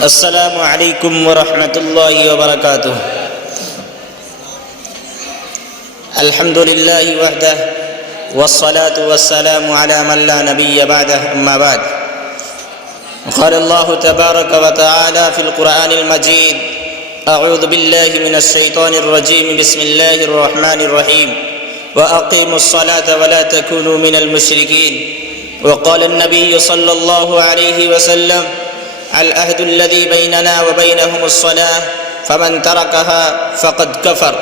السلام عليكم ورحمة الله وبركاته. الحمد لله وحده والصلاة والسلام على من لا نبي بعده، أما بعد. قال الله تبارك وتعالى في القرآن المجيد: أعوذ بالله من الشيطان الرجيم، بسم الله الرحمن الرحيم. وأقيموا الصلاة ولا تكونوا من المشركين. وقال النبي صلى الله عليه وسلم: العهد الذي بيننا وبينهم الصلاة، فمن تركها فقد كفر.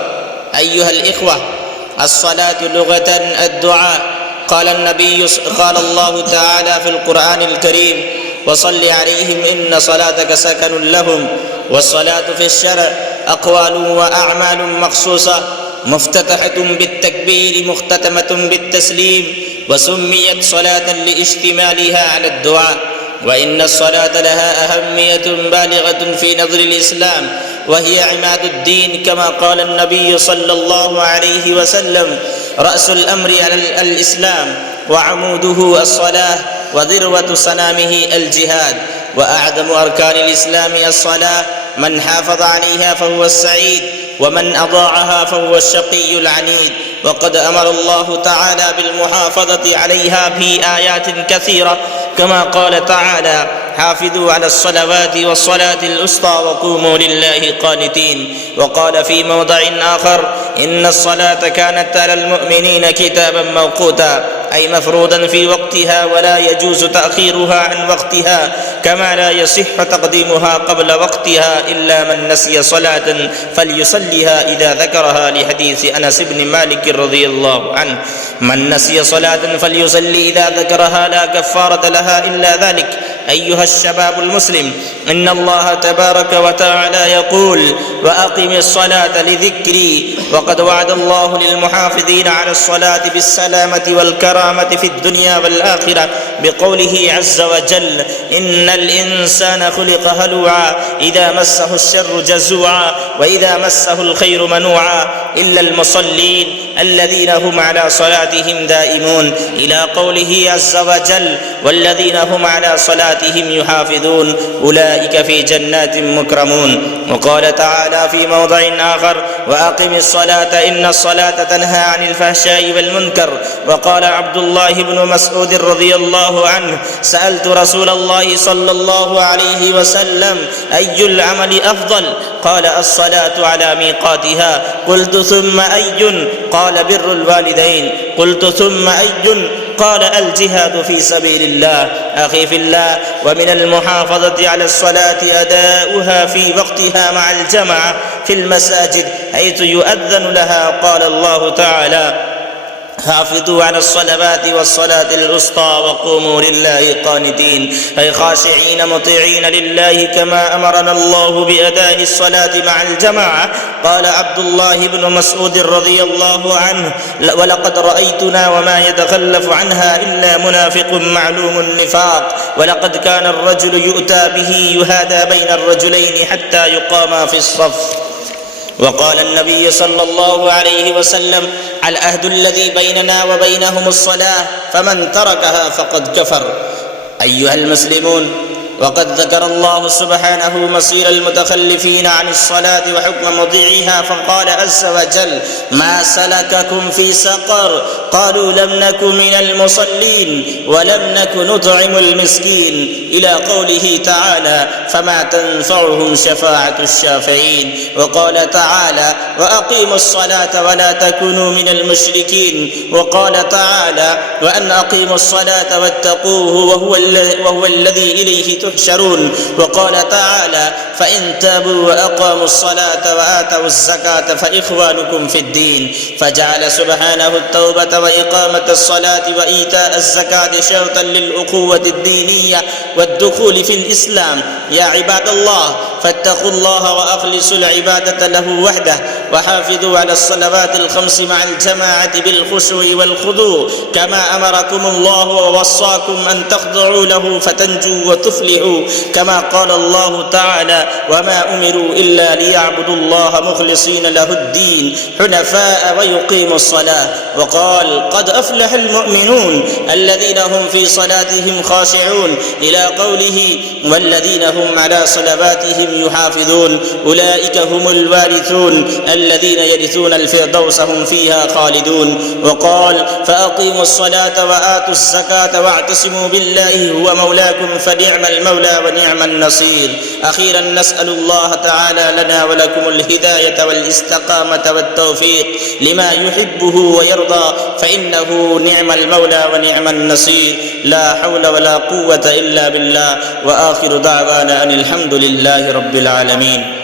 أيها الإخوة، الصلاة لغة الدعاء. قال الله تعالى في القرآن الكريم: وصل عليهم إن صلاتك سكن لهم. والصلاة في الشرع أقوال وأعمال مخصوصة، مفتتحة بالتكبير مختتمة بالتسليم، وسميت صلاة لاشتمالها على الدعاء. وإن الصلاة لها أهمية بالغة في نظر الإسلام، وهي عماد الدين، كما قال النبي صلى الله عليه وسلم: رأس الأمر على الإسلام، وعموده الصلاة، وذروة سنامه الجهاد. وأعظم أركان الإسلام الصلاة، من حافظ عليها فهو السعيد، ومن أضاعها فهو الشقي العنيد. وقد أمر الله تعالى بالمحافظة عليها في آيات كثيرة، كما قال تعالى: حافظوا على الصلوات والصلاة الوسطى وقوموا لله قانتين. وقال في موضع آخر: إن الصلاة كانت على المؤمنين كتابا موقوتا، أي مفروضا في وقتها، ولا يجوز تأخيرها عن وقتها، كما لا يصح تقديمها قبل وقتها إلا من نسي صلاة فليصليها إذا ذكرها، لحديث أنس بن مالك رضي الله عنه: من نسي صلاة فليصلي إذا ذكرها، لا كفارة لها إلا ذلك. أيها الشباب المسلم، إن الله تبارك وتعالى يقول: وأقم الصلاة لذكري. وقد وعد الله للمحافظين على الصلاة بالسلامة والكرامة في الدنيا والآخرة بقوله عز وجل: إن الإنسان خلق هلوعا، إذا مسه الشر جزوعا، وإذا مسه الخير منوعا، إلا المصلين الذين هم على صلاتهم دائمون، إلى قوله عز وجل: والذين هم على صلاتهم يحافظون، أولئك في جنات مكرمون. وقال تعالى في موضع آخر: وأقم الصلاة إن الصلاة تنهى عن الفحشاء والمنكر. وقال عبد الله بن مسعود رضي الله عنه: سألت رسول الله صلى الله عليه وسلم: أي العمل أفضل؟ قال: الصلاة على ميقاتها. قلت: ثم أي؟ قال: بر الوالدين. قلت: ثم أي؟ قال: الجهاد في سبيل الله. أخي في الله، ومن المحافظة على الصلاة أداؤها في وقتها مع الجماعة في المساجد حيث يؤذن لها. قال الله تعالى: حافظوا على الصلوات والصلاة الوسطى وقوموا لله قانتين، أي خاشعين مطيعين لله، كما أمرنا الله بأداء الصلاة مع الجماعة. قال عبد الله بن مسعود رضي الله عنه: ولقد رأيتنا وما يتخلف عنها إلا منافق معلوم النفاق، ولقد كان الرجل يؤتى به يهادى بين الرجلين حتى يقاما في الصف. وقال النبي صلى الله عليه وسلم: العهد الذي بيننا وبينهم الصلاة، فمن تركها فقد كفر. أيها المسلمون، وقد ذكر الله سبحانه مصير المتخلفين عن الصلاة وحكم مضيعها، فقال عز وجل: ما سلككم في سقر؟ قالوا: لم نك من المصلين ولم نك نطعم المسكين، إلى قوله تعالى: فما تنفعهم شفاعة الشافعين. وقال تعالى: وأقيموا الصلاة ولا تكونوا من المشركين. وقال تعالى: وأن أقيموا الصلاة واتقوه وهو الذي إليه تحشرون. وقال تعالى: فإن تابوا وأقاموا الصلاة وآتوا الزكاة فإخوانكم في الدين. فجعل سبحانه التوبة وإقامة الصلاة وإيتاء الزكاة شرطا للأخوة الدينية والدخول في الإسلام. يا عباد الله، فاتقوا الله وأخلصوا العبادة له وحده، وحافظوا على الصلوات الخمس مع الجماعة بالخشوع والخضوع كما أمركم الله ووصاكم أن تخضعوا له فتنجوا وتفلحوا، كما قال الله تعالى: وما أمروا إلا ليعبدوا الله مخلصين له الدين حنفاء ويقيموا الصلاة. وقال: قد أفلح المؤمنون الذين هم في صلاتهم خاشعون، إلى قوله: والذين هم على صلواتهم يحافظون أولئك هم الوارثون الذين يرثون الفردوس هم فيها خالدون. وقال: فأقيموا الصلاة وآتوا الزكاة واعتصموا بالله هو مولاكم فنعم المولى ونعم النصير. أخيرا نسأل الله تعالى لنا ولكم الهداية والاستقامة والتوفيق لما يحبه ويرضى، فإنه نعم المولى ونعم النصير. لا حول ولا قوة إلا بالله. وآخر دعوانا أن الحمد لله رب العالمين.